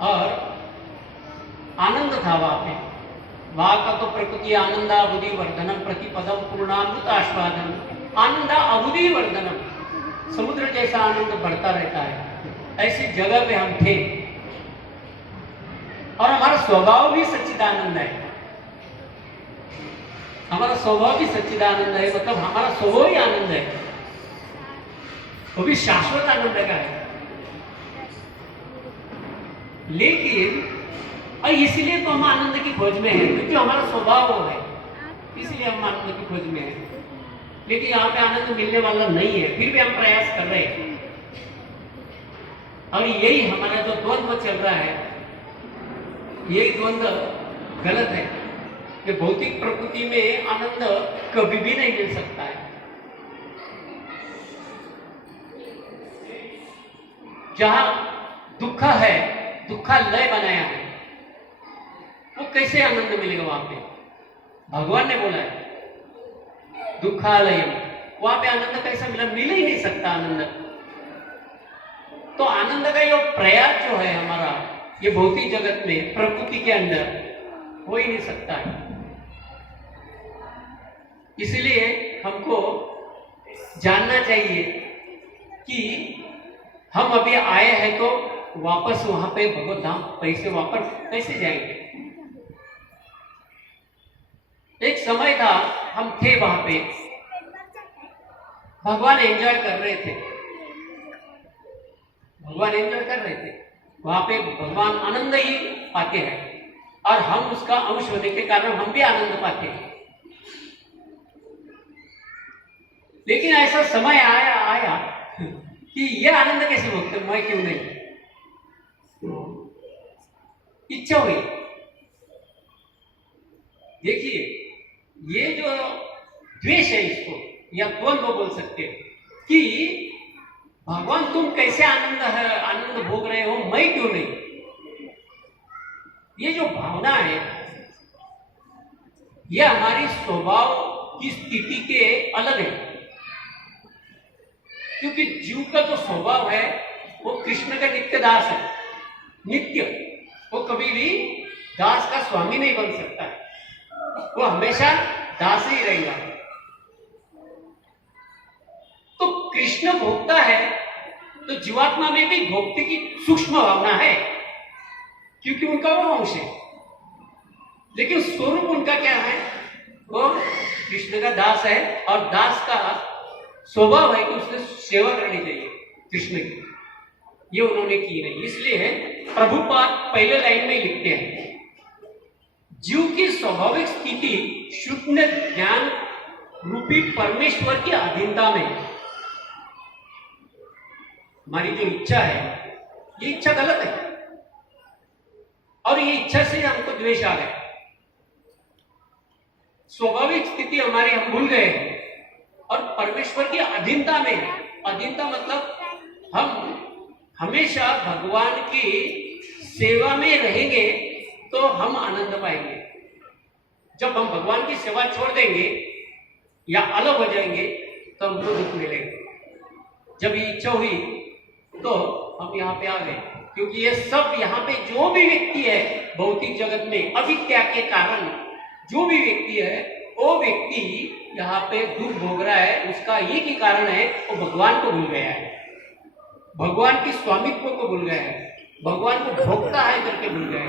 और आनंद था वहां का तो प्रकृति आनंदा अवधि वर्धनम प्रतिपदम पूर्णामृत आस्वादन आनंदा अवधि वर्धनम, समुद्र जैसा आनंद बढ़ता रहता है। ऐसी जगह पे हम थे और हमारा स्वभाव भी सच्चिदानंद है। हमारा स्वभाव भी सच्चिदानंद है, मतलब हमारा स्वभाव ही आनंद है, वो भी शाश्वत आनंद का है। लेकिन और इसलिए तो हम आनंद की खोज में हैं, क्योंकि हमारा स्वभाव वो है, इसलिए हम आनंद की खोज में हैं। लेकिन यहाँ पे आनंद मिलने वाला नहीं है, फिर भी हम प्रयास कर रहे हैं। और यही हमारा जो द्वंद्व चल रहा है, यही द्वंद्व गलत है कि भौतिक प्रकृति में आनंद कभी भी नहीं मिल सकता है। जहां दुख है, दुखालय बनाया है, वो कैसे आनंद मिलेगा? वहां पे भगवान ने बोला है दुखालय, वहां पे आनंद कैसा मिला? मिल ही नहीं सकता आनंद। तो आनंद का ये प्रयास जो है हमारा, ये भौतिक जगत में प्रकृति के अंदर हो ही नहीं सकता है। इसलिए हमको जानना चाहिए कि हम अभी आए हैं तो वापस वहां पे भगवत धाम पैसे वापस कैसे जाएंगे? एक समय था, हम थे वहां पे, भगवान एंजॉय कर रहे थे, भगवान एंजॉय कर रहे थे वहां पे, भगवान आनंद ही पाते हैं और हम उसका अंश होने के कारण हम भी आनंद पाते हैं। लेकिन ऐसा समय आया कि यह आनंद कैसे भोगते, मैं क्यों नहीं? इच्छा हुई। देखिए, ये जो द्वेष है, इसको या द्वंद्व बोल सकते हो कि भगवान तुम कैसे आनंद भोग रहे हो, मैं क्यों नहीं? ये जो भावना है, यह हमारी स्वभाव की स्थिति के अलग है। क्योंकि जीव का जो स्वभाव है वो कृष्ण का नित्य दास है, नित्य, वो कभी भी दास का स्वामी नहीं बन सकता है, वो हमेशा दास ही रहेगा। तो कृष्ण भोगता है तो जीवात्मा में भी भोक्ति की सूक्ष्म भावना है, क्योंकि उनका वो अंश है। लेकिन स्वरूप उनका क्या है? वो कृष्ण का दास है और दास का स्वभाव है कि उसने सेवा करनी चाहिए कृष्ण की। ये उन्होंने की नहीं। इसलिए प्रभुपाद पहले लाइन में लिखते हैं, जीव की स्वाभाविक स्थिति शून्य ज्ञान रूपी परमेश्वर की अधीनता में। हमारी जो इच्छा है, ये इच्छा गलत है और ये इच्छा से हमको द्वेष आ गया। स्वाभाविक स्थिति हमारी हम भूल गए और परमेश्वर की अधीनता में। अधीनता मतलब हम हमेशा भगवान की सेवा में रहेंगे तो हम आनंद पाएंगे। जब हम भगवान की सेवा छोड़ देंगे या अलग हो जाएंगे तो हमको दुख मिलेगा। जब ये इच्छा हुई तो हम यहाँ पे आ गए, क्योंकि ये सब यहाँ पे जो भी व्यक्ति है भौतिक जगत में अविद्या के कारण जो भी व्यक्ति है, वो व्यक्ति यहाँ पे दुख भोग रहा है। उसका एक ही कारण है, वो भगवान को भूल गया है, भगवान की स्वामित्व को भूल गया है, भगवान को भोगता है करके भूल गया है।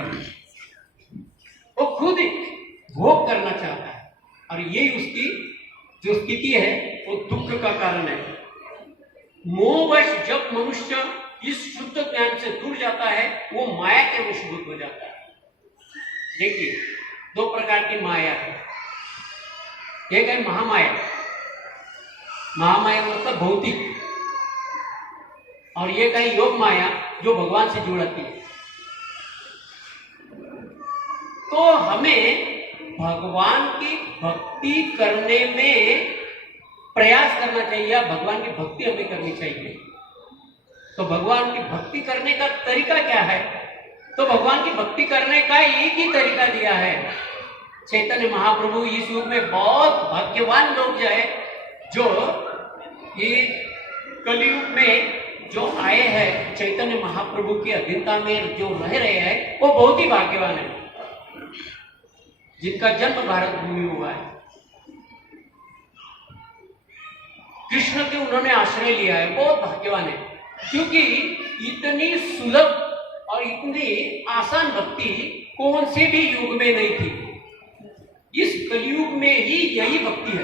वो खुद भोग करना चाहता है और यही उसकी जो स्थिति है वो दुख का कारण है। मोहवश जब मनुष्य इस शुद्ध ज्ञान से दूर जाता है, वो माया के वशीभूत हो जाता है। देखिए, दो प्रकार की माया है। एक है महामाया, महामाया मतलब भौतिक, और एक है योग माया जो भगवान से जुड़ती है। तो हमें भगवान की भक्ति करने में प्रयास करना चाहिए, या भगवान की भक्ति हमें करनी चाहिए। तो भगवान की भक्ति करने का तरीका क्या है? तो भगवान की भक्ति करने का एक ही तरीका दिया है चैतन्य महाप्रभु। इस युग में बहुत भाग्यवान लोग जो है, जो ये कलयुग में जो आए हैं चैतन्य महाप्रभु की अधीनता में जो रह रहे हैं वो बहुत ही भाग्यवान है, जिनका जन्म भारत भूमि हुआ है। कृष्ण के उन्होंने आश्रय लिया है, बहुत भाग्यवान है, क्योंकि इतनी सुलभ और इतनी आसान भक्ति कौन से भी युग में नहीं थी। इस कलयुग में ही यही भक्ति है।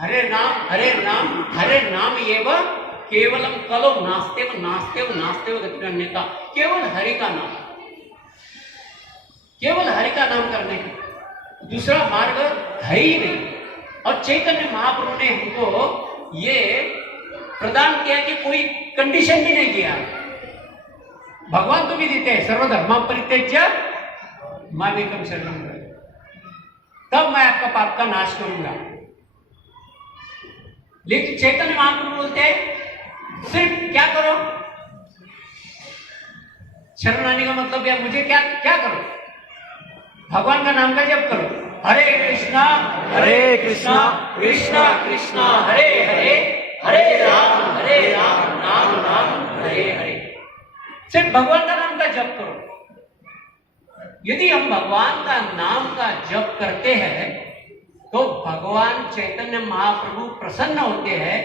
हरे नाम हरे नाम एवं केवलम कलो नास्तेव नास्तेव नास्तेव गतिरन्यता। केवल हरि का नाम, केवल हरि का नाम करने का दूसरा मार्ग है ही नहीं। और चैतन्य महाप्रभु ने हमको ये प्रदान किया कि कोई कंडीशन भी नहीं दिया। भगवान तो भी देते हैं, सर्वधर्म परित्यज्य मामेकं शरणं व्रज, तब मैं आपका पाप का नाश करूंगा। लेकिन चैतन्य महाप्रभु बोलते हैं सिर्फ क्या करो, शरण आने का मतलब या मुझे क्या क्या करो, भगवान का नाम का जप करो। हरे कृष्णा कृष्णा कृष्णा हरे हरे, हरे राम राम राम हरे हरे। सिर्फ भगवान का नाम का जप करो। यदि हम भगवान का नाम का जप करते हैं तो भगवान चैतन्य महाप्रभु प्रसन्न होते हैं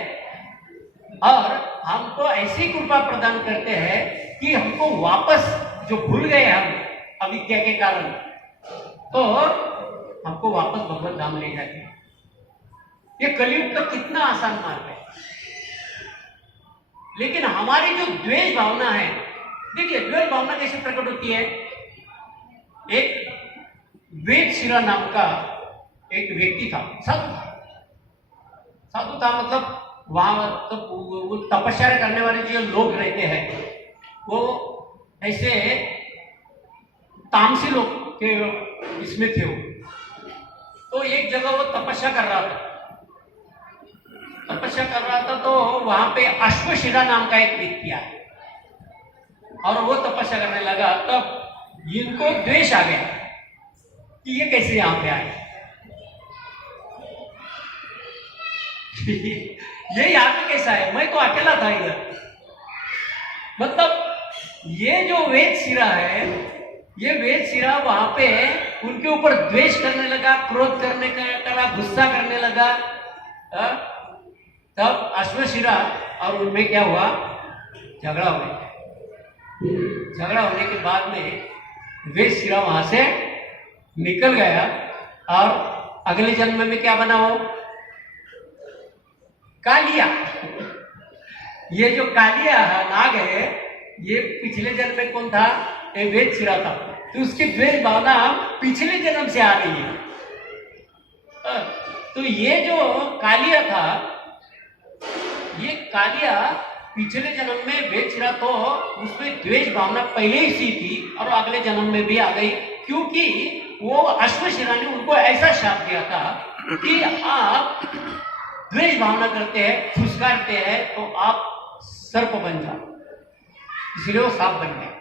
और हमको ऐसी कृपा प्रदान करते हैं कि हमको वापस, जो भूल गए हम अविद्या के कारण, तो हमको वापस भगवत धाम ले जाते हैं। ये कलयुग का कितना आसान मार्ग है। लेकिन हमारी जो द्वेष भावना है, देखिए द्वेष भावना कैसे प्रकट होती है। एक वेदशिरा नाम का एक व्यक्ति था, साधु था मतलब वहां तो तपस्या करने वाले जो लोग रहते हैं वो ऐसे तामसी लोग के इसमें थे वो। तो एक जगह वो तपस्या कर रहा था तो वहां पे अश्वशिरा नाम का एक व्यक्ति आया और वो तपस्या करने लगा। तब इनको द्वेष आ गया कि ये कैसे यहां पे आए, ये यहाँ पे कैसा है, मैं तो अकेला था इधर। मतलब ये जो वेद शिरा है, ये वेद शिरा वहां पे उनके ऊपर द्वेष करने लगा, क्रोध करने लगा, गुस्सा करने लगा। तब अश्वशिरा और उनमें क्या हुआ, झगड़ा हो गया। झगड़ा होने के बाद में वेद शिरा वहां से निकल गया और अगले जन्म में क्या बना वो, कालिया। ये जो कालिया नाग है, ये पिछले जन्म में कौन था, ये वेद शिरा था। तो उसकी द्वेष भावना पिछले जन्म से आ रही है। तो ये जो कालिया था, ये कालिया पिछले जन्म में वेद शिरा, तो उसमें द्वेष भावना पहले ही सी थी और अगले जन्म में भी आ गई, क्योंकि वो अश्वशिरा ने उनको ऐसा शाप दिया था कि आप द्वेष भावना करते हैं, फुसकारते हैं तो आप सर्प बन जाओ, इसलिए वो सांप बन गए।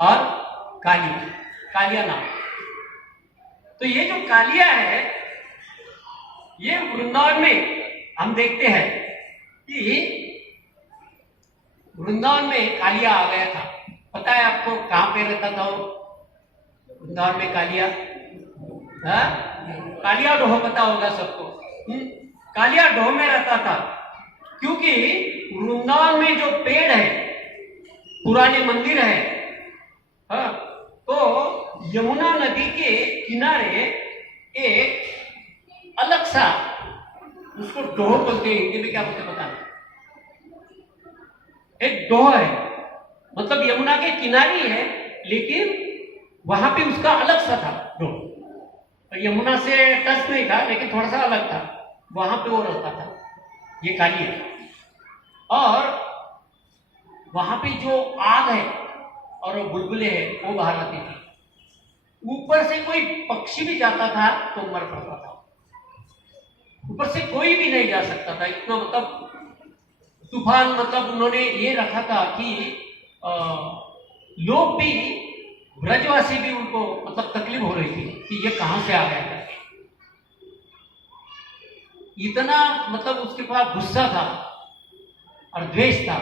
और कालिया नाम। तो ये जो कालिया है, ये वृंदावन में हम देखते हैं कि वृंदावन में कालिया आ गया था। पता है आपको कहां पे रहता था वो वृंदावन में कालिया? कालिया डोह पता होगा सबको। कालिया डोह में रहता था, क्योंकि वृंदावन में जो पेड़ है, पुराने मंदिर है, तो यमुना नदी के किनारे एक अलग सा, उसको डोह बोलते हैं, हिंदी में क्या बोलते पता नहीं, एक डोह है, मतलब यमुना के किनारे है, लेकिन वहां पे उसका अलग सा था डोह। यमुना से टच नहीं था, लेकिन थोड़ा सा अलग था, वहां पे वो रहता था, ये कालिया। और वहां पे जो आग है और बुलबुले हैं वो बाहर आती थी। ऊपर से कोई पक्षी भी जाता था तो मर पड़ता था, ऊपर से कोई भी नहीं जा सकता था। इतना मतलब तूफान, मतलब उन्होंने ये रखा था कि लोग भी, ब्रजवासी भी उनको मतलब तकलीफ हो रही थी कि ये कहां से आ गया करके। इतना मतलब उसके पास गुस्सा था और द्वेष था,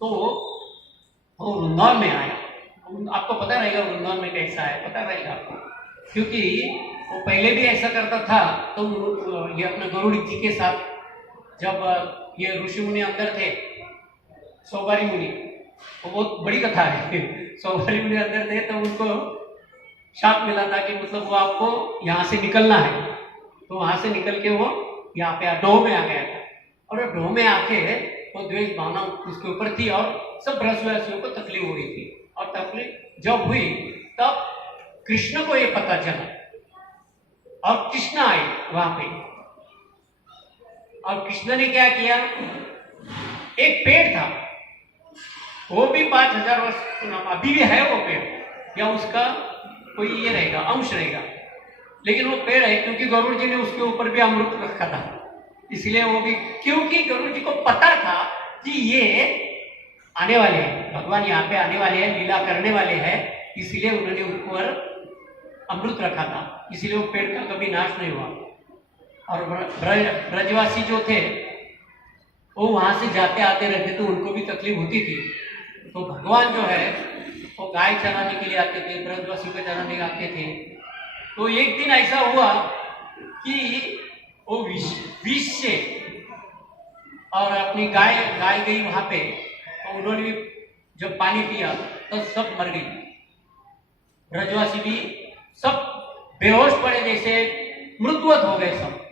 तो वो वृंदावन में आया। आपको पता रहेगा वृंदावन में कैसा है, पता रहेगा आपको, क्योंकि वो पहले भी ऐसा करता था। तो ये अपने गरुड़ जी के साथ जब ये ऋषि मुनि अंदर थे, सौबारी मुनि, वो बहुत बड़ी कथा है सौबारी मुनि अंदर थे तो उनको शाप मिला था कि मतलब वो आपको यहाँ से निकलना है, तो वहां से निकल के वो यहाँ पे डोह में आ गया था। और डोह में आके वो द्वेष भावना उसके ऊपर थी और सब ब्रजवासियों को तकलीफ हो रही थी। और तकलीफ जब हुई तब कृष्ण को ये पता चला और कृष्ण आए वहां पे। और कृष्ण ने क्या किया, एक पेड़ था, वो भी 5000 वर्ष अभी भी है वो पेड़, या उसका कोई ये रहेगा, अंश रहेगा, लेकिन वो पेड़ है क्योंकि गरुड़ जी ने उसके ऊपर भी अमृत रखा था, इसलिए वो भी, क्योंकि गरुड़ जी को पता था कि ये आने वाले हैं, भगवान यहाँ पे आने वाले हैं, लीला करने वाले हैं, इसलिए उन्होंने ऊपर अमृत रखा था, इसलिए वो पेड़ का कभी नाश नहीं हुआ। और ब्रजवासी जो थे वो वहां से जाते आते रहते तो उनको भी तकलीफ होती थी। तो भगवान जो है वो गाय चराने के लिए आते थे, ब्रजवासी को चराने आते थे। तो एक दिन ऐसा हुआ कि वो विष से और अपनी गाय गई वहां पे, तो उन्होंने भी जब पानी पिया तो सब मर गई, ब्रजवासी भी सब बेहोश पड़े, जैसे मृत्युवत हो गए सब।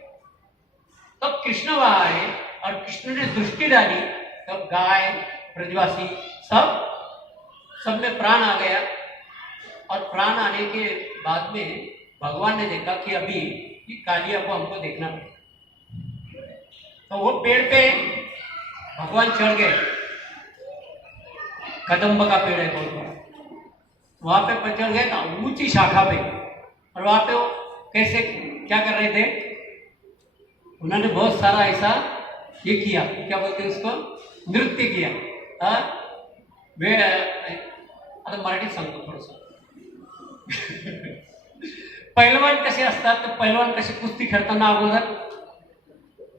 तब कृष्ण वहां आए और कृष्ण ने दृष्टि डाली, तब गाय ब्रजवासी सब में प्राण आ गया। और प्राण आने के बाद में भगवान ने देखा कि अभी ये कालिया को हमको देखना पड़ेगा। तो वो पेड़ पे भगवान चढ़ गए, कदम्ब का पेड़ है बहुत बड़ा, वहां पे चढ़ गए ऊंची शाखा पे। और वहां पे वो कैसे क्या कर रहे थे, उन्होंने बहुत सारा ऐसा ये किया, क्या बोलते हैं उसको, नृत्य किया। वे आता मराठीत सांगतो थोडंसं पैलवान कसे असतात, तर पैलवान कसे कुस्ती खेळताना अगोदर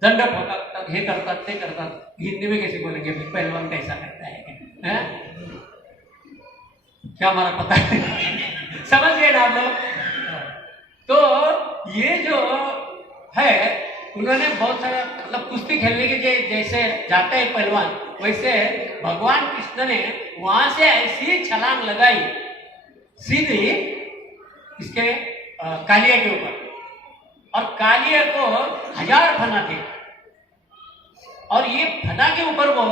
दंड ठोकतात, हे करतात ते करतात। हिंदी में कैसे बोलेंगे पहलवान कैसा करता है? क्या हमारा पता है समझ गए ना आप लोग? तो ये जो है उन्होंने बहुत सारा मतलब कुश्ती खेलने के जैसे जाते हैं पहलवान, वैसे भगवान कृष्ण ने वहां से ऐसी छलांग लगाई सीधी इसके कालिया के ऊपर। और कालिया को 1000 फना थे, और ये फना के ऊपर वो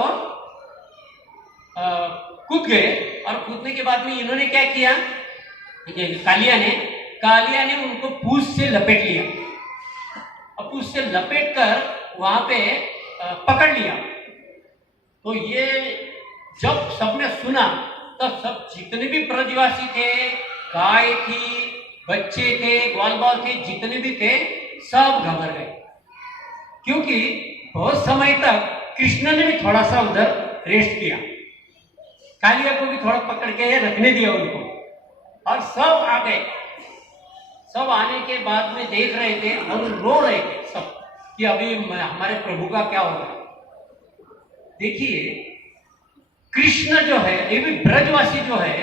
कूद गए। और कूदने के बाद में इन्होंने क्या किया, कालिया ने उनको पूंछ से लपेट लिया, और पूंछ से लपेट कर वहां पे पकड़ लिया। तो ये जब सबने सुना तब सब जितने भी ब्रजवासी थे, गाय थी, बच्चे थे, ग्वाल बाल थे, जितने भी थे सब घबर गए, क्योंकि बहुत समय तक कृष्ण ने भी थोड़ा सा उधर रेस्ट किया, कालिया को भी थोड़ा पकड़ के रखने दिया उनको। और सब आ गए, सब आने के बाद में देख रहे थे और रो रहे थे सब कि अभी हमारे प्रभु का क्या होगा। देखिए कृष्ण जो है, ये भी ब्रजवासी जो है,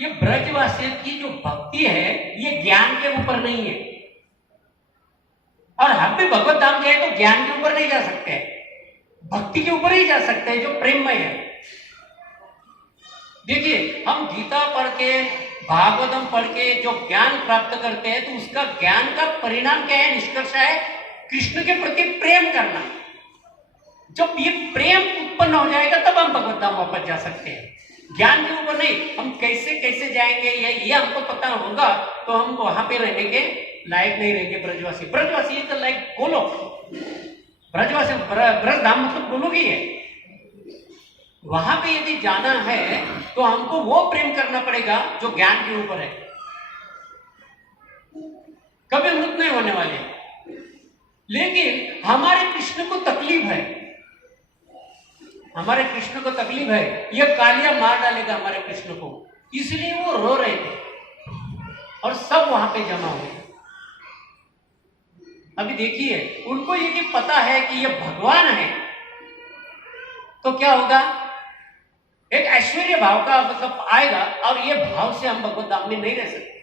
ये ब्रजवासी की जो भक्ति है ये ज्ञान के ऊपर नहीं है। और हम भी भगवत धाम जाए तो ज्ञान के ऊपर नहीं जा सकते, भक्ति के ऊपर ही जा सकते हैं जो प्रेममय है। देखिए हम गीता पढ़ के, भागवतम पढ़ के जो ज्ञान प्राप्त करते हैं तो उसका ज्ञान का परिणाम क्या है, निष्कर्ष है कृष्ण के प्रति प्रेम करना। जब ये प्रेम उत्पन्न हो जाएगा तब हम भगवत धाम वापस जा सकते हैं, ज्ञान के ऊपर नहीं। हम कैसे कैसे जाएंगे ये हमको पता होगा तो हम वहां पे रहने के लायक नहीं रहेंगे। ब्रजवासी ये तो लाइक गोलोक, ब्रजवासी ब्रज धाम मतलब गोलोक ही है। वहां पे यदि जाना है तो हमको वो प्रेम करना पड़ेगा जो ज्ञान के ऊपर है, कभी मृत नहीं होने वाले। लेकिन हमारे कृष्ण को तकलीफ है, हमारे कृष्ण को तकलीफ है, यह कालिया मार डालेगा हमारे कृष्ण को, इसलिए वो रो रहे थे और सब वहां पे जमा हुए। अभी देखिए, उनको यदि पता है कि ये भगवान है तो क्या होगा, एक ऐश्वर्य भाव का मतलब आएगा, और ये भाव से हम भगवत धाम में नहीं रह सकते।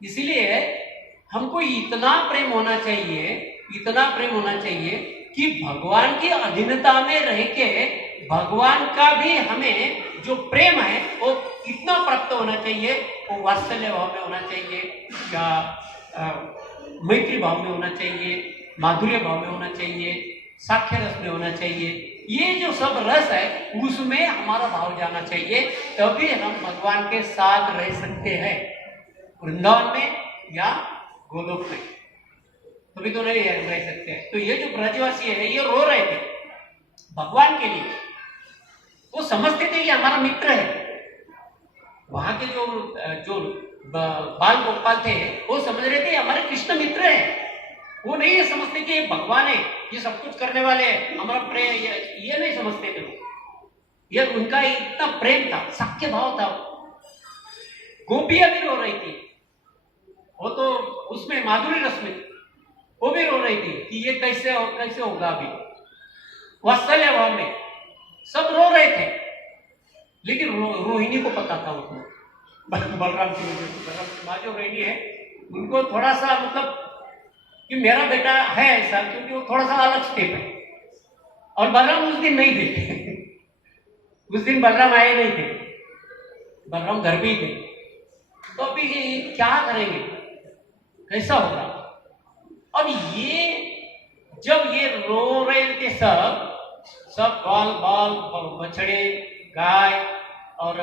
इसीलिए हमको इतना प्रेम होना चाहिए, इतना प्रेम होना चाहिए कि भगवान की अधीनता में रह के भगवान का भी हमें जो प्रेम है वो इतना प्राप्त होना चाहिए, वो वात्सल्य भाव में होना चाहिए, या मैत्री भाव में होना चाहिए, माधुर्य भाव में होना चाहिए, साख्य रस में होना चाहिए। ये जो सब रस है उसमें हमारा भाव जाना चाहिए, तभी हम भगवान के साथ रह सकते हैं, वृंदावन में या गोलोक में, तभी तो नहीं रह सकते हैं। तो ये जो ब्रजवासी है ये रो रहे थे भगवान के लिए, वो समझते थे कि हमारा मित्र है। वहां के जो बाल गोपाल थे वो समझ रहे थे हमारे कृष्ण मित्र है, वो नहीं ये समझते कि ये भगवान है, ये सब कुछ करने वाले हैं, हमारा प्रेम, ये नहीं समझते थे। ये उनका इतना प्रेम था, सख्य भाव था। गोपियां भी रो रही थी, वो तो उसमें माधुरी रस में वो भी रो रही थी कि ये कैसे होगा। अभी वात्सल्य भाव में सब रो रहे थे, लेकिन रोहिणी को पता था उसको, बलराम की माँ जो रोहिणी है उनको थोड़ा सा मतलब कि मेरा बेटा है ऐसा, क्योंकि वो थोड़ा सा अलग स्टेप है। और बलराम उस दिन नहीं थे उस दिन बलराम आए नहीं थे, बलराम घर भी थे। तो अभी क्या करेंगे, कैसा होगा। अब ये जब ये रो रहे थे सब बाल बछड़े, गाय और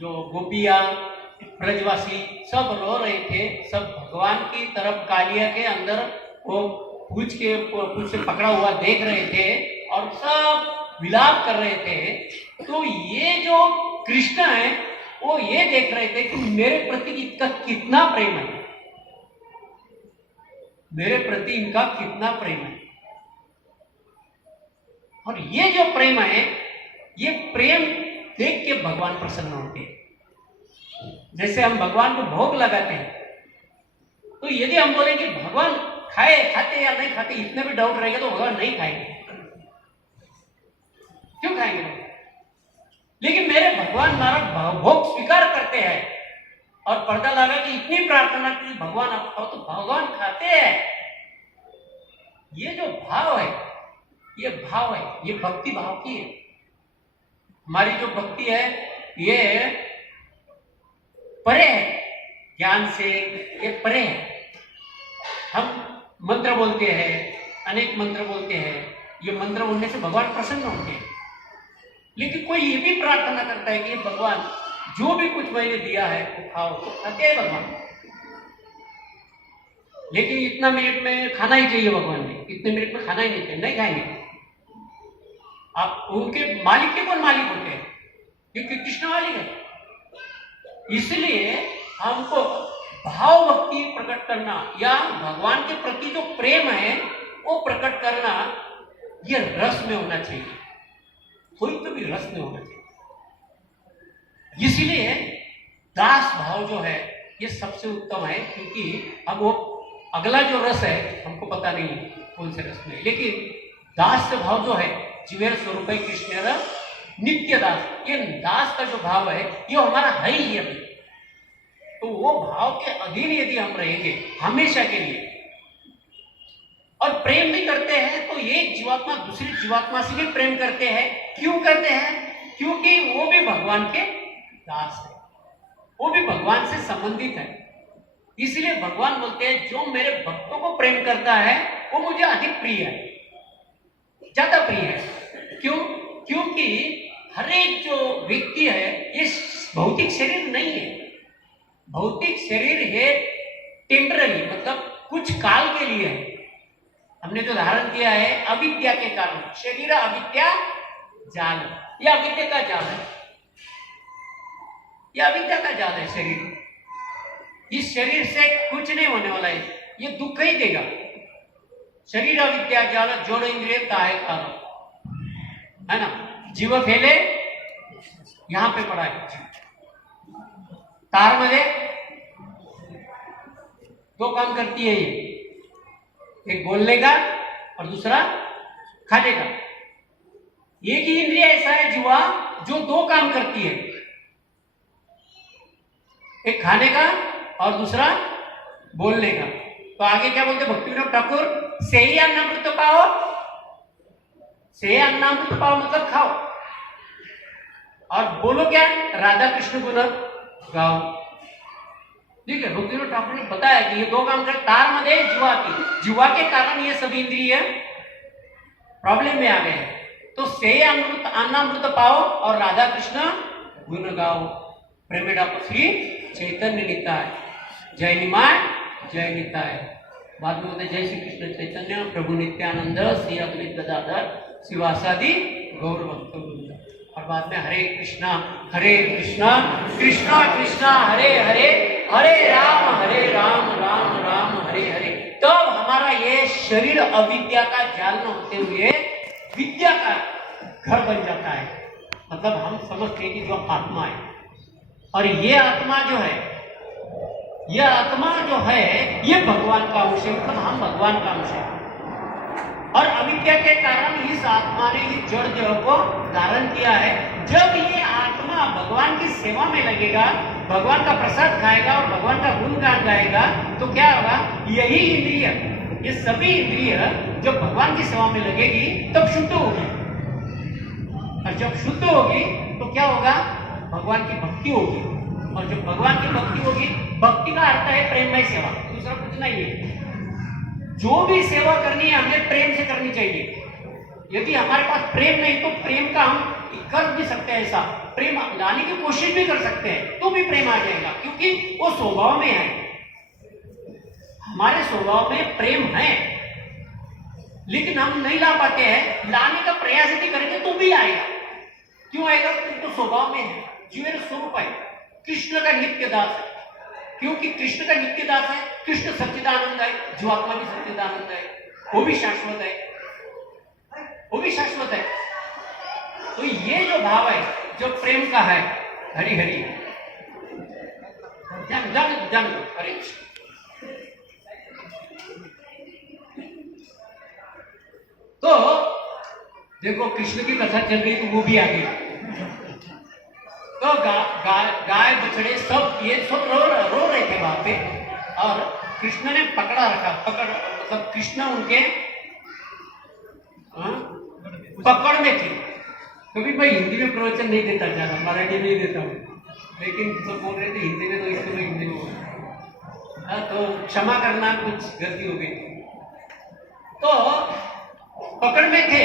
जो गोपियां, ब्रजवासी सब रो रहे थे, सब भगवान की तरफ कालिया के अंदर वो पूछ से पकड़ा हुआ देख रहे थे और सब विलाप कर रहे थे। तो ये जो कृष्ण है वो ये देख रहे थे कि मेरे प्रति इनका कितना प्रेम है, मेरे प्रति इनका कितना प्रेम है। और ये जो प्रेम है, ये प्रेम देख के भगवान प्रसन्न होते हैं। जैसे हम भगवान को भोग लगाते हैं, तो यदि हम बोले कि भगवान खाते या नहीं खाते, इतने भी डाउट रहेगा तो भगवान नहीं खाएंगे। क्यों खाएंगे? लेकिन मेरे भगवान हमारा भोग स्वीकार करते हैं और पर्दा लगा कि इतनी प्रार्थना की भगवान आप खाओ, तो भगवान खाते हैं। ये जो भाव है, ये भाव है, ये भक्ति भाव की है। हमारी जो भक्ति है ये परे है, ज्ञान से ये परे है। हम मंत्र बोलते हैं, अनेक मंत्र बोलते हैं, ये मंत्र बोलने से भगवान प्रसन्न होते हैं। लेकिन कोई ये भी प्रार्थना करता है कि भगवान जो भी कुछ मैंने दिया है वो खाओ, तो खाते हैं भगवान। लेकिन इतना मिनट में खाना ही चाहिए भगवान ने, इतने मिनट में खाना ही नहीं चाहिए, नहीं खाएंगे। आप उनके मालिक के कौन मालिक होते हैं? क्योंकि कृष्ण मालिक है। इसलिए हमको भाव भक्ति प्रकट करना या भगवान के प्रति जो प्रेम है वो प्रकट करना, ये रस में होना चाहिए, कोई तो भी रस में होना चाहिए। इसीलिए दास भाव जो है ये सबसे उत्तम है, क्योंकि अब वो अगला जो रस है हमको पता नहीं कौन से रस में, लेकिन दास भाव जो है, जीवेर स्वरूप कृष्ण नित्य दास, ये दास का जो भाव है ये हमारा है ही अभी। तो वो भाव के अधीन यदि हम रहेंगे हमेशा के लिए और प्रेम भी करते हैं, तो एक जीवात्मा दूसरी जीवात्मा से भी प्रेम करते हैं। क्यों करते हैं? क्योंकि वो भी भगवान के दास है, वो भी भगवान से संबंधित है। इसलिए भगवान बोलते हैं जो मेरे भक्तों को प्रेम करता है वो मुझे अधिक प्रिय है, ज्यादा प्रिय है। क्यों? क्योंकि हर एक जो व्यक्ति है ये भौतिक शरीर नहीं है, भौतिक शरीर है टेम्पररी, मतलब कुछ काल के लिए है। हमने जो धारण किया है अविद्या के कारण, शरीर अविद्या जाल, ये अविद्या का जाल है, ये अविद्या का जाल है शरीर। इस शरीर से कुछ नहीं होने वाला है, ये दुख ही देगा। शरीर अविद्या जाल जोड़ इंद्रिय काहे कारण, है ना। जीव फैले यहां पे पड़ा है तार मध्ये दो काम करती है ये, एक बोलने का और दूसरा खाने का। एक ही इंद्रिय ऐसा है जीवा जो दो काम करती है, एक खाने का और दूसरा बोलने का। तो आगे क्या बोलते भक्ति विनोद ठाकुर, से ही अन्नामृत पाओ, से अन्नामृत पाओ मतलब खाओ, और बोलो क्या, राधा कृष्ण गुण गाओ। ठीक है, भक्ति विनोद ठाकुर ने बताया कि ये दो काम कर तार मध्ये जीवा की, जीवा के कारण ये सभी इंद्रिय प्रॉब्लम में आ गए हैं। तो से अमृत अन्नामृत पाओ और राधा कृष्ण गुण गाओ। प्रेम ठाकुर श्री चैतन्य निताय, जय निमाय जय निताय। बाद में बोलते जय श्री कृष्ण चैतन्य प्रभु नित्यानंद श्री अद्वैत गदाधर शिवासादि गौर भक्तवृंद। और बाद में हरे कृष्णा कृष्णा कृष्णा हरे हरे, हरे राम राम राम हरे हरे। तब हमारा ये शरीर अविद्या का जाल न होते हुए विद्या का घर बन जाता है। मतलब हम समझते हैं कि जो आत्मा है, और ये आत्मा जो है, यह आत्मा जो है ये भगवान का अंश है, मतलब हम भगवान का अंश है। और अविद्या के कारण इस आत्मा ने इस जड़ देह को धारण किया है। जब ये आत्मा भगवान की सेवा में लगेगा, भगवान का प्रसाद खाएगा और भगवान का गुणगान गाएगा, तो क्या होगा, यही इंद्रिय, ये सभी इंद्रिय जब भगवान की सेवा में लगेगी तब शुद्ध होगी। और जब शुद्ध होगी तो क्या होगा, भगवान की भक्ति होगी। और जब भगवान की भक्ति होगी, भक्ति का अर्थ है प्रेममय सेवा, दूसरा कुछ नहीं है। जो भी सेवा करनी है हमें प्रेम से करनी चाहिए। यदि हमारे पास प्रेम नहीं तो प्रेम का हम कर भी सकते हैं, ऐसा प्रेम लाने की कोशिश भी कर सकते हैं तो भी प्रेम आ जाएगा, क्योंकि वो स्वभाव में है। हमारे स्वभाव में प्रेम है, लेकिन हम नहीं ला पाते हैं। लाने का प्रयास यदि करेंगे तो भी आएगा। क्यों आएगा, क्योंकि तो स्वभाव में है, जीवन स्वरूप है, कृष्ण का नित्य दास है। क्योंकि कृष्ण का नित्य दास है, कृष्ण सच्चिदानंद है, जीवात्मा भी सच्चिदानंद है, वो भी शाश्वत है, वो भी शाश्वत है। तो ये जो भाव है जो प्रेम का है, हरि हरि जन जन जन हरि। तो देखो कृष्ण की कथा चल रही तो वो भी आ गई। तो गाय बछड़े सब ये सब रो रहे थे वहां पे, और कृष्ण ने पकड़ा रखा, मतलब कृष्ण उनके पकड़ में थे। कभी मैं हिंदी में प्रवचन नहीं देता, ज्यादा मराठी में ही देता हूँ, लेकिन सब बोल रहे थे हिंदी में, तो इसलिए मैं हिंदी में बोला। तो क्षमा करना, कुछ गलती हो गई। तो पकड़ में थे,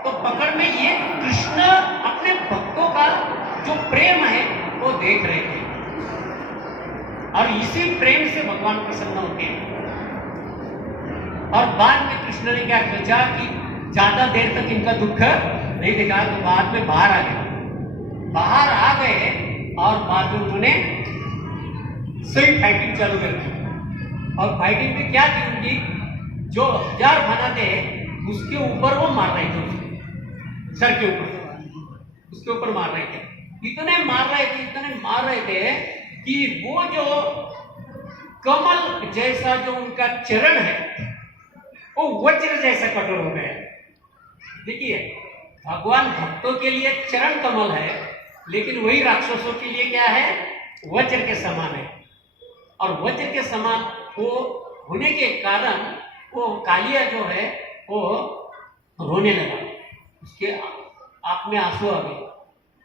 तो पकड़ में ये कृष्ण अपने भक्तों का जो प्रेम है वो देख रहे थे, और इसी प्रेम से भगवान प्रसन्न होते हैं। और बाद में कृष्ण ने क्या सोचा कि ज्यादा देर तक इनका दुख नहीं देखा, तो बाद में बाहर आ गए। बाहर आ गए और बाद में उन्होंने सही फाइटिंग चालू कर दी। और फाइटिंग में क्या थी, उनकी जो हजार खाना थे उसके ऊपर वो मार रहे थे, सर के ऊपर, उसके ऊपर मार रहे थे। इतने मार रहे थे कि वो जो कमल जैसा जो उनका चरण है वो वज्र जैसा कठोर हो गया। देखिए, भगवान भक्तों के लिए चरण कमल है, लेकिन वही राक्षसों के लिए क्या है, वज्र के समान है। और वज्र के समान वो होने के कारण वो कालिया जो है वो रोने लगा, उसके आंख में आंसू आ गए।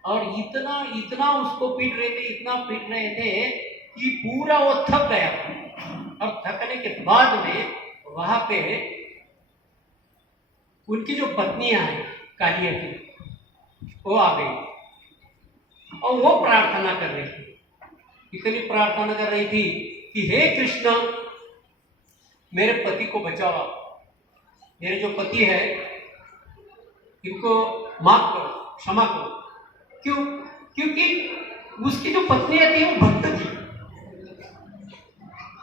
और इतना उसको पीट रहे थे, इतना पीट रहे थे कि पूरा वो थक गया। और थकने के बाद में वहां पे उनकी जो पत्नियां हैं कालिया की, वो आ गई और वो प्रार्थना कर रही थी। इतनी प्रार्थना कर रही थी कि हे कृष्ण, मेरे पति को बचाओ, मेरे जो पति है इनको माफ करो, क्षमा करो। क्यों? क्योंकि उसकी जो पत्नियां थी वो भक्त थी,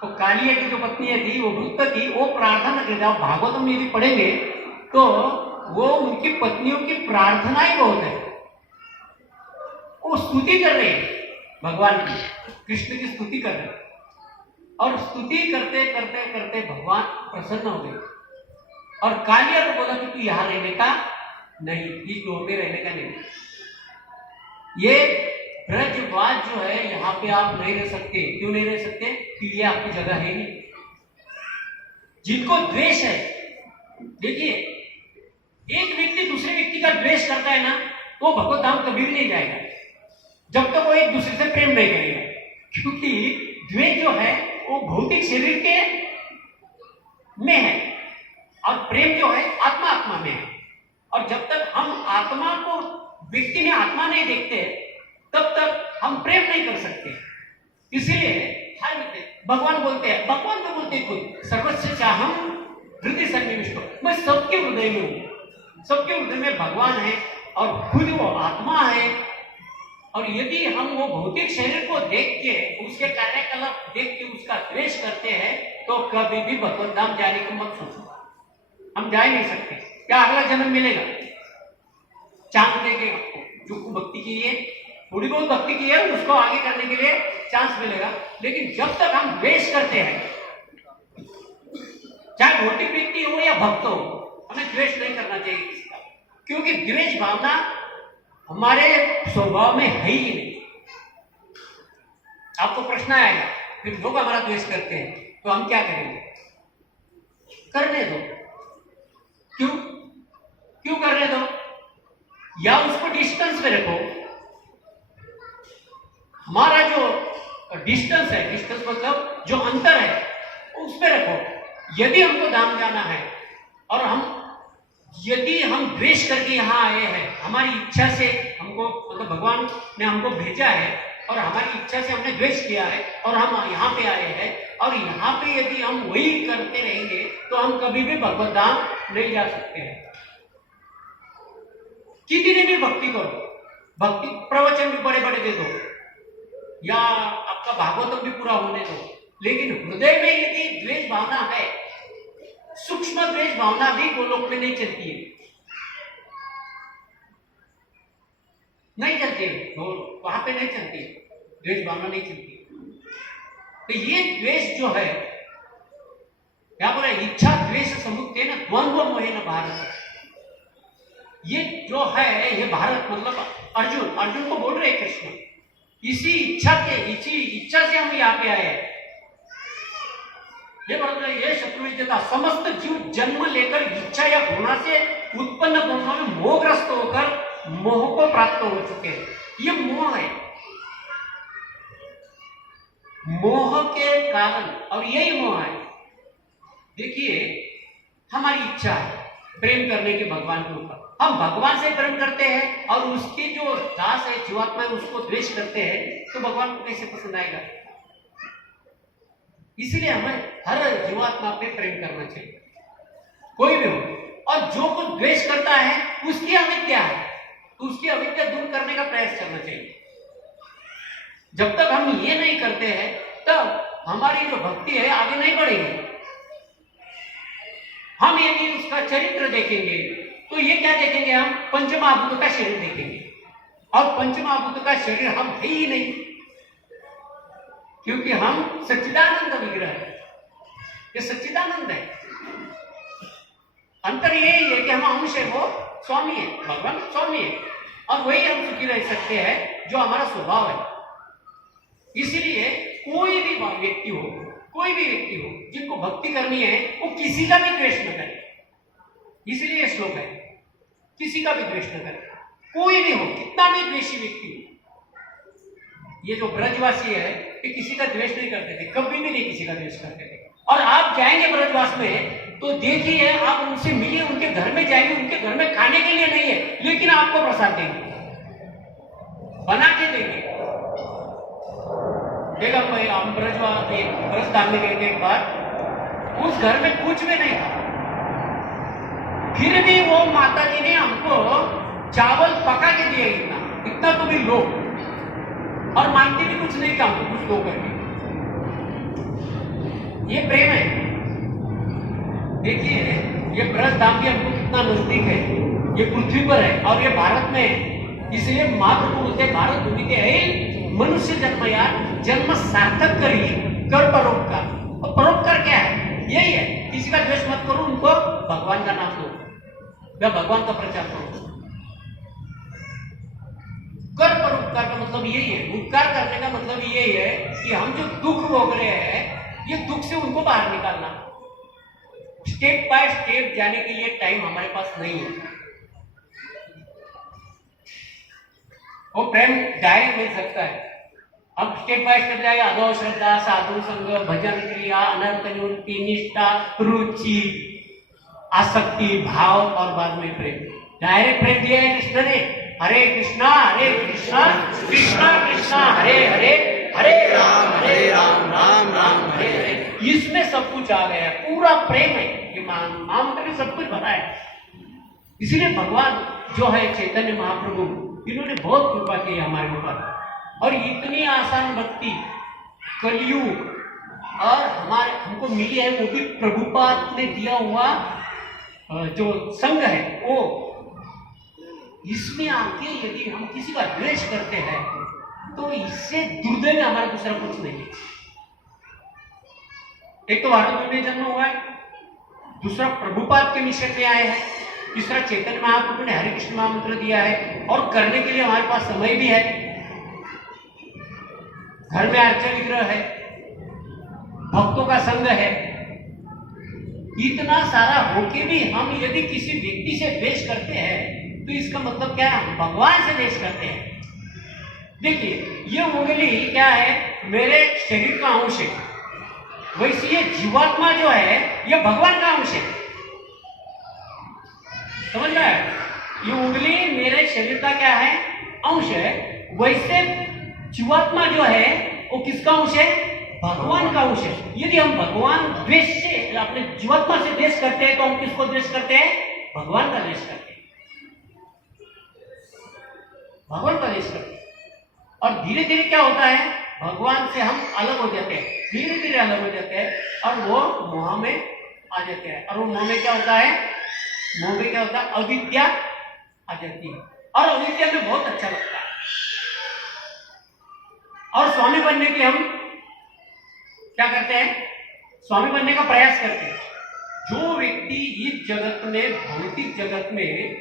तो कालिया की जो पत्नियां थी वो भक्त थी। वो प्रार्थना कर रही, भागवत में यदि पढ़ेंगे तो वो उनकी पत्नियों की प्रार्थनाएं बहुत है, वो स्तुति कर रहे हैं भगवान की, कृष्ण की स्तुति कर रहे हैं। और स्तुति करते करते करते भगवान प्रसन्न हो गए और कालिया को बोला कि तू यहां रहने का नहीं, इस डोर में रहने का नहीं। ये ब्रजवास जो है यहाँ पे आप नहीं रह सकते। क्यों नहीं रह सकते? क्योंकि ये आपकी जगह है नहीं। जिनको द्वेष है, देखिए एक व्यक्ति दूसरे व्यक्ति का द्वेष करता है ना, वो भगवत धाम कभी भी नहीं जाएगा जब तक वो एक दूसरे से प्रेम नहीं करेगा। क्योंकि द्वेष जो है वो भौतिक शरीर के में है और प्रेम जो है आत्मा आत्मा में है। और जब तक हम आत्मा को व्यक्ति में आत्मा नहीं देखते तब तक हम प्रेम नहीं कर सकते। इसीलिए हर भगवान बोलते हैं, भगवान तो बोलते हैं कोई सर्वस्व चाहम हृदय सन्निविष्टो, मैं सबके हृदय में हूं, सबके हृदय में भगवान है और खुद वो आत्मा है। और यदि हम वो भौतिक शरीर को देख के उसके कार्यकलाप देख के उसका द्वेष करते हैं तो कभी भी भगवत धाम जाने की मत सोचो, हम जा ही नहीं सकते। क्या अगला जन्म मिलेगा? चांस देंगे आपको, जो भक्ति की है, थोड़ी बहुत भक्ति की है उसको आगे करने के लिए चांस मिलेगा। लेकिन जब तक हम द्वेष करते हैं, चाहे भौतिक व्यक्ति हो या भक्त हो, हमें द्वेष नहीं करना चाहिए किसी का, क्योंकि द्वेष भावना हमारे स्वभाव में है ही नहीं। आपको प्रश्न आएगा फिर लोग हमारा द्वेष करते हैं तो हम क्या करेंगे? करने दो। क्यों क्यों करने दो? या उसको डिस्टेंस में रखो। हमारा जो डिस्टेंस है, डिस्टेंस मतलब जो अंतर है, उस पे रखो। यदि हमको धाम जाना है और यदि हम द्वेष करके यहाँ आए हैं, हमारी इच्छा से हमको मतलब भगवान ने हमको भेजा है और हमारी इच्छा से हमने द्वेष किया है और हम यहाँ पे आए हैं, और यहाँ पे यदि हम वही करते रहेंगे तो हम कभी भी भगवत धाम नहीं जा सकते हैं। कितनी भी भक्ति करो, भक्ति प्रवचन भी बड़े बड़े दे दो या आपका भागवतम भी पूरा होने दो, लेकिन हृदय में यदि द्वेष भावना है, सूक्ष्म द्वेष भावना भी गोलोक में नहीं चलती है, नहीं चलती है, वहां पे नहीं चलती है, द्वेष भावना नहीं चलती है। तो ये द्वेष जो है, क्या बोला, इच्छा द्वेष समुत्थे न द्वंद्व मोहे न भारत, ये जो है ये भारत मतलब अर्जुन को बोल रहे कृष्ण, इसी इच्छा से हम यहाँ पे आए हैं। ये मतलब ये शत्रु विजेता समस्त जीव जन्म लेकर इच्छा या घृणा से उत्पन्न दोनों में मोहग्रस्त होकर मोह को प्राप्त हो चुके हैं। ये मोह है, मोह के कारण, और यही मोह है। देखिए हमारी इच्छा है प्रेम करने के भगवान के ऊपर, हम भगवान से प्रेम करते हैं और उसकी जो दास है जीवात्मा है उसको द्वेष करते हैं, तो भगवान को कैसे पसंद आएगा? इसलिए हमें हर जीवात्मा पे प्रेम करना चाहिए, कोई भी हो। और जो कुछ द्वेष करता है उसकी अविद्या है, तो उसकी अविद्या दूर करने का प्रयास करना चाहिए। जब तक हम ये नहीं करते हैं तब हमारी जो भक्ति है आगे नहीं बढ़ेगी। हम यदि उसका चरित्र देखेंगे तो ये क्या देखेंगे? हम पंचमहाभूत का शरीर देखेंगे, और पंचमहाभूत का शरीर हम है ही नहीं, क्योंकि हम सच्चिदानंद विग्रह है। ये सच्चिदानंद है। अंतर यही है कि हम अंश है, वो स्वामी है, भगवान स्वामी है, और वही हम सुखी रह सकते हैं जो हमारा स्वभाव है। इसीलिए कोई भी व्यक्ति हो, कोई भी व्यक्ति हो जिनको भक्ति करनी है वो किसी का भी द्वेष न करे। इसलिए ये श्लोक है, किसी का भी द्वेष न करे, कोई भी हो, कितना भी द्वेषी व्यक्ति हो। ये जो ब्रजवासी है ये किसी का द्वेष नहीं करते थे, कभी भी नहीं किसी का द्वेष करते थे। और आप जाएंगे ब्रजवास में तो देखिए, आप उनसे मिलिए, उनके घर में जाएंगे, उनके घर में खाने के लिए नहीं है लेकिन आपको प्रसाद देंगे, बना के देंगे। देखा हम ब्रजधाम में गए थे एक बार, उस घर में कुछ भी नहीं था, फिर भी वो माता जी ने हमको चावल पका के दिया, इतना तो भी लो, और मांगते भी कुछ नहीं था, हमको कुछ दो करके। ये प्रेम है। देखिए ये ब्रजधाम भी हमको कितना नजदीक है, ये पृथ्वी पर है और ये भारत में है। इसलिए महाप्रभु बोलते भारत भूमि के है मनुष्य जन्म, यार जन्म सार्थक करी कर परोपकार। और परोपकार क्या है? यही है, किसी का द्वेष मत करो, उनको भगवान का नाम दो या भगवान का प्रचार करो। कर परोपकार का मतलब यही है, उपकार करने का मतलब यही है कि हम जो दुख भोग रहे हैं, ये दुख से उनको बाहर निकालना। स्टेप बाय स्टेप जाने के लिए टाइम हमारे पास नहीं है। वो प्रेम डायरेक्ट मिल सकता है, अब स्टेप बाय स्टेप जाएगा। अधो श्रद्धा, साधु संग, भजन क्रिया, अनर्थ निवृत्ति, निष्ठा, रुचि, आसक्ति, भाव और बाद में प्रेम। डायरेक्ट प्रेम दिया है कृष्ण ने, हरे कृष्णा कृष्णा कृष्णा हरे हरे, हरे राम राम राम हरे हरे। इसमें सब कुछ आ गया, पूरा प्रेम है, ये महामंत्र में सब कुछ बताया है। इसीलिए भगवान जो है चैतन्य महाप्रभु, इन्होंने बहुत कृपा की हमारे ऊपर, और इतनी आसान भक्ति कलयुग और हमको मिली है, वो भी प्रभुपाद ने दिया हुआ जो संघ है वो। इसमें आके यदि हम किसी का द्वेष करते हैं तो इससे दुर्दैव हमारा दूसरा कुछ नहीं है। एक तो भारत में जन्म हुआ है, दूसरा प्रभुपाद के मिशन में आए हैं, तीसरा चैतन्य महाप्रभु ने हरे कृष्ण महामंत्र दिया है, और करने के लिए हमारे पास समय भी है, घर में अर्चा विग्रह है, भक्तों का संग है। इतना सारा होके भी हम यदि किसी व्यक्ति से द्वेष करते हैं तो इसका मतलब क्या है? हम भगवान से द्वेष करते हैं। देखिए, ये उंगली क्या है? मेरे शरीर का अंश है, वैसे ये जीवात्मा जो है ये भगवान का अंश है। समझ रहा है? ये उंगली मेरे शरीर का क्या है? अंश है। वैसे जीवात्मा जो है वो किसका अंश है? भगवान का अंश है। यदि हम भगवान द्वेष से अपने जीवात्मा से द्वेष करते हैं तो हम किसको द्वेष करते हैं? भगवान का द्वेष करते हैं, भगवान का द्वेष करते हैं। और धीरे धीरे क्या होता है? भगवान से हम अलग हो जाते हैं, धीरे धीरे अलग हो जाते हैं, और वो मोह में आ जाते हैं। और वो मोह में क्या होता है? मोह में क्या होता है? अविद्या आ जाती है, और अविद्या में बहुत अच्छा लगता है। और स्वामी बनने के लिए हम क्या करते हैं? स्वामी बनने का प्रयास करते हैं। जो व्यक्ति इस जगत में, भौतिक जगत में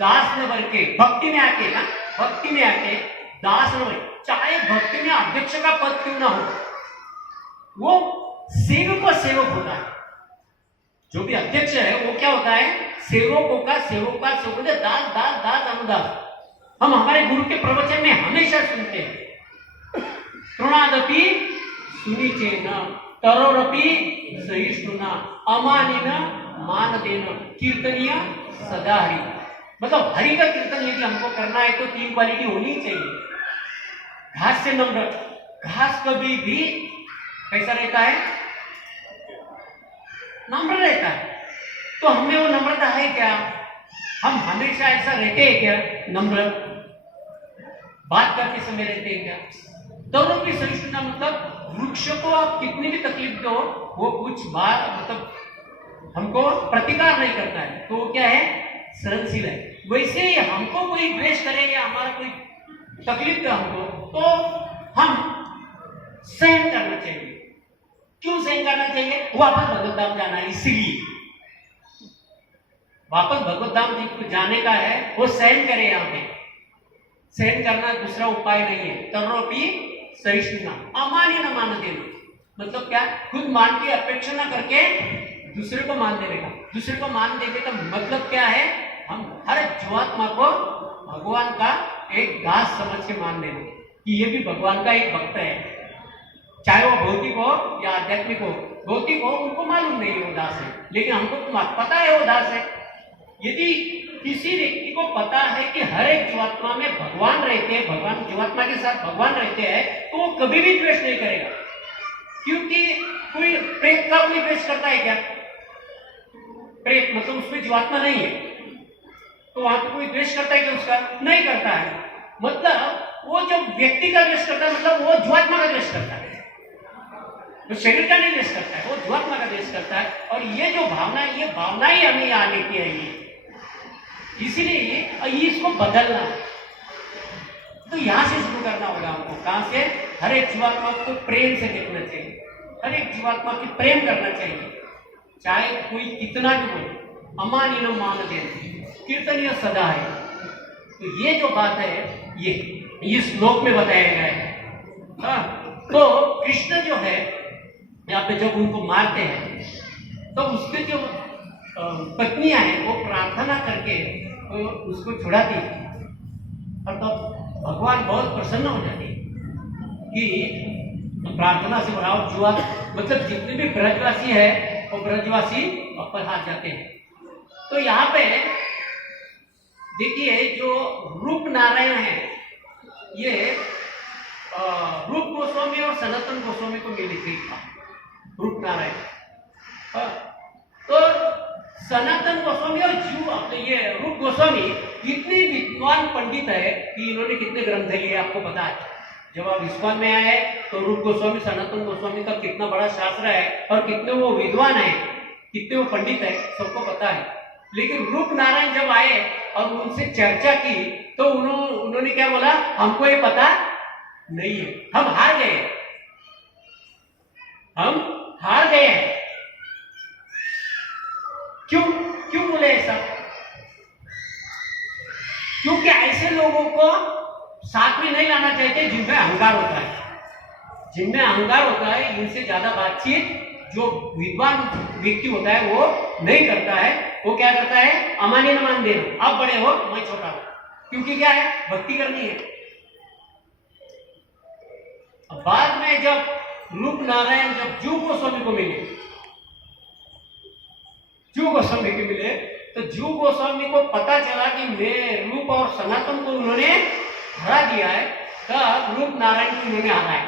दास न बन के भक्ति में आके ना, भक्ति में आके दास न बन, चाहे भक्ति में अध्यक्ष का पद क्यों ना हो, वो सेवक होता है। जो भी अध्यक्ष है वो क्या होता है? सेवकों का सेवक, दास दास दास अनुदास। हम हमारे गुरु के प्रवचन में हमेशा सुनते हैं, तृणादपि सुनिचेन तरोरपि सहिष्णुना अमानिन मानदेन कीर्तनीय सदा हरि। मतलब हरि का कीर्तन यदि हमको करना है तो 3 क्वालिटी होनी चाहिए। घास से नम्र, घास कभी भी कैसा रहता है? नम्र रहता है। तो हमें वो नम्रता है क्या? हम हमेशा ऐसा रहते हैं क्या? नम्र बात करते समय रहते हैं क्या? दोनों की सहिष्णुता मतलब वृक्ष को आप कितनी भी तकलीफ दो, वो कुछ बार मतलब हमको प्रतिकार नहीं करता है, तो वो क्या है? सहनशील है। वैसे ही हमको कोई द्वेष करेगा, हमारा कोई तकलीफ दे हमको, तो हम सहन करना चाहिए। क्यों सहन करना चाहिए? वापस भगवत धाम जाना है, इसीलिए वापस भगवत धाम जाने का है, वो सहन करे। यहाँ पे सहन करना दूसरा उपाय नहीं है। तरोपि सहिष्णुना अमानिन मानदेन मतलब क्या? खुद मान की अपेक्षा ना करके दूसरे को मान देने का। दूसरे को मान देने का मतलब क्या है? हम हर जीवात्मा को भगवान का एक दास समझ के मान देना कि ये भी भगवान का एक भक्त है, चाहे वो भौतिक हो या आध्यात्मिक हो। भौतिक हो उनको मालूम नहीं है वो दास है, लेकिन हमको तो पता है वो दास है। यदि किसी व्यक्ति को पता है कि हर एक जीवात्मा में भगवान रहते हैं, भगवान जीवात्मा के साथ भगवान रहते हैं, तो वो कभी भी द्वेष नहीं करेगा। क्योंकि कोई प्रेत का कोई द्वेष करता है क्या? प्रेत मतलब उसमें जीवात्मा नहीं है, तो वहां पर कोई द्वेष करता है क्या? उसका नहीं करता है। मतलब वो जो व्यक्ति का द्वेष करता है, मतलब वो जीवात्मा का द्वेष करता है, तो शरीर का नहीं द्वेष करता है, वो जीवात्मा का द्वेष करता है। और ये जो भावना है, ये भावना ही हमें यहाँ लेके आई, इसीलिए इसको बदलना। तो यहां से शुरू करना होगा हमको। कहां से? हर एक जीवात्मा को प्रेम से देखना चाहिए, हर एक जीवात्मा की प्रेम करना चाहिए, चाहे कोई कितना भी बोले। अमानिनम मान दे कीर्तनीय सदा है। तो ये जो बात है ये इस श्लोक में बताया गया है। हाँ, तो कृष्ण जो है यहाँ पे जब उनको मारते हैं तो उसके जो पत्नियां हैं वो प्रार्थना करके उसको छुड़ाती है, और तब भगवान बहुत प्रसन्न हो जाते हैं कि प्रार्थना से भराव जुआ, मतलब जितने भी ब्रजवासी है वो ब्रजवासी वापस आ जाते हैं। तो यहाँ पे देखिए जो रूप नारायण है ये रूप गोस्वामी और सनातन गोस्वामी को मिली थी रूप नारायण। तो सनातन गोस्वामी और अपने ये रूप गोस्वामी इतने विद्वान पंडित है कि इन्होंने कितने ग्रंथ लिए आपको पता है। जब आप इस्कॉन में आए तो रूप गोस्वामी सनातन गोस्वामी का कितना बड़ा शास्त्र है और कितने वो विद्वान है, कितने वो पंडित है, सबको पता है। लेकिन रूप नारायण जब आए और उनसे चर्चा की तो उन्होंने क्या बोला, हमको ये पता नहीं है, हम हार गए, हम हार गए हैं। क्यों बोले ऐसा? क्योंकि ऐसे लोगों को साथ में नहीं लाना चाहिए जिनमें अहंकार होता है। जिनमें अहंकार होता है इनसे ज्यादा बातचीत जो विद्वान व्यक्ति होता है वो नहीं करता है। वो क्या करता है, अमान्य न मान देना, आप बड़े हो मैं छोटा हूं, क्योंकि क्या है, भक्ति करनी है। बाद में जब रूप नारायण जब जीव गोस्वामी को मिले, जीव गोस्वामी को मिले तो जीव गोस्वामी को पता चला कि मैं रूप और सनातन को उन्होंने हरा दिया है, तब रूप नारायण को उन्होंने हराया।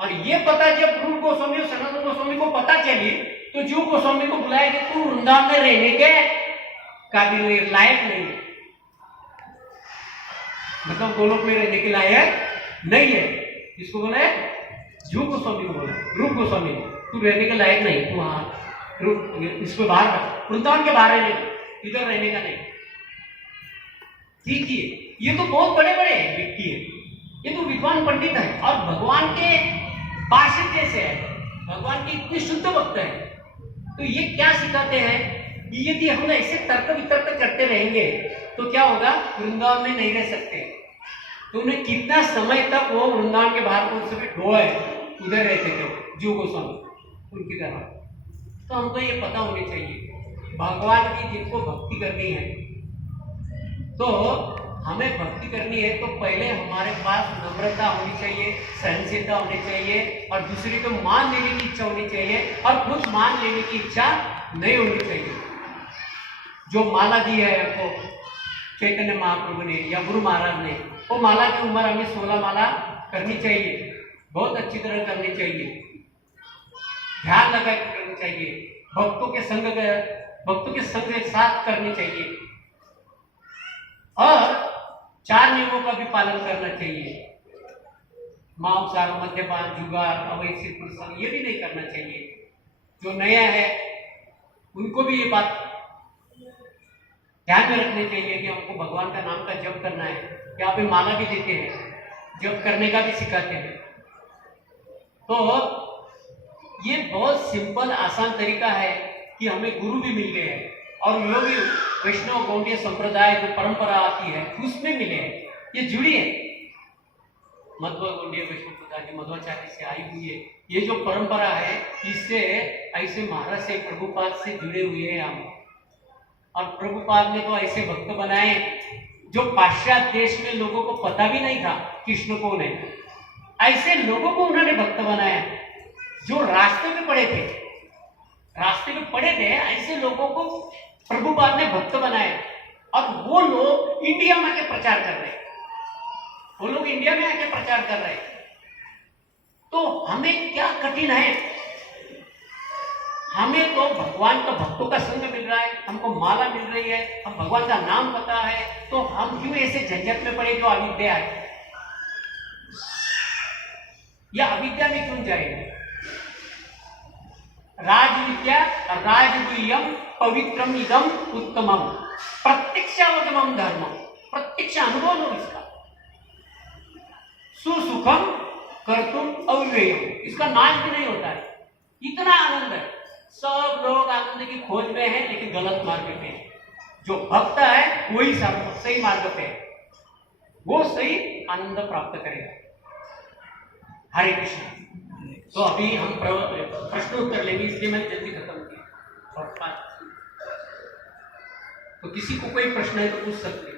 और ये पता जब रूप गोस्वामी और सनातन गोस्वामी को पता चली तो जीव गोस्वामी को बुलाया कि तू वृंदावन में रहने के काबिल लायक नहीं, मतलब गोलोक में रहने के लायक नहीं है। इसको बोला है, जीव गोस्वामी को बोला, रूप गोस्वामी तू रहने के लायक नहीं, तू वहां इसको बाहर रख, वृंदावन के बाहर रहने, इधर रहने का नहीं। ठीक है, ये तो बहुत बड़े बड़े व्यक्ति है, ये तो विद्वान पंडित है और भगवान के पार्षद जैसे है, भगवान के इतने शुद्ध भक्त है। तो ये क्या सिखाते हैं, यदि हम ऐसे तर्क वितर्क करते रहेंगे तो क्या होगा, वृंदावन में नहीं रह सकते। तो उन्हें कितना समय तक वो वृंदावन के बाहर कौन से ढोए उधर रहते थे जीव गोस्वामी उनकी तरह। तो हमको ये पता होनी चाहिए भगवान की जिनको भक्ति करनी है, तो हमें भक्ति करनी है तो पहले हमारे पास नम्रता होनी चाहिए, सहनशीलता होनी चाहिए, और दूसरे को मान लेने की इच्छा होनी चाहिए, और खुद मान लेने की इच्छा नहीं होनी चाहिए। जो माला दी है हमको चैतन्य महाप्रभु ने या गुरु महाराज ने, वो माला की उम्र हमें 16 माला करनी चाहिए, बहुत अच्छी तरह करनी चाहिए, ध्यान लगा के करनी चाहिए, भक्तों के संग के साथ करनी चाहिए, और 4 नियमों का भी पालन करना चाहिए। मांसाहार, मद्यपान, जुगार, अवैध प्रसंग ये भी नहीं करना चाहिए। जो नया है उनको भी ये बात ध्यान में रखनी चाहिए कि हमको भगवान का नाम का जप करना है। यहाँ पे माला भी देते हैं, जप करने का भी सिखाते हैं। तो ये बहुत सिंपल आसान तरीका है कि हमें गुरु भी मिल गए हैं, और वो भी वैष्णव गौड़ीय संप्रदाय जो परंपरा आती है उसमें मिले हैं, ये जुड़ी है मध्व गौड़ीय वैष्णव संप्रदाय मध्वाचार्य से आई हुई है। ये जो परंपरा है इससे ऐसे महाराज से प्रभुपाद से जुड़े हुए हैं हम, और प्रभुपाद ने तो ऐसे भक्त बनाए जो पाश्चात्य देश में लोगों को पता भी नहीं था कृष्ण कौन है। ऐसे लोगों को उन्होंने भक्त बनाया जो रास्ते में पड़े थे, ऐसे लोगों को प्रभुपाद ने भक्त बनाए, और वो लोग इंडिया में आके प्रचार कर रहे हैं, तो हमें क्या कठिन है, हमें तो भगवान का भक्तों का संग मिल रहा है, हमको माला मिल रही है, हम भगवान का नाम पता है, तो हम क्यों ऐसे झंझट में पड़े जो अविद्या है, या अविद्या में क्यों जाएंगे। राजविद्या राजगुह्यम पवित्रम इदम उत्तमम प्रत्यक्षावगमम धर्मम, प्रत्यक्ष अनुभव लो इसका। सुसुखम कर्तुम अव्ययम, इसका नाश भी नहीं होता है। इतना आनंद है। सब लोग आनंद की खोज में हैं, लेकिन गलत मार्ग पे हैं। जो भक्त है वही सही मार्ग पे है, वो सही आनंद प्राप्त करेगा। हरे कृष्ण। तो अभी हम प्रश्न उत्तर लेंगे, इसलिए मैंने जल्दी खत्म किया। तो किसी को कोई प्रश्न है तो पूछ सकते हैं।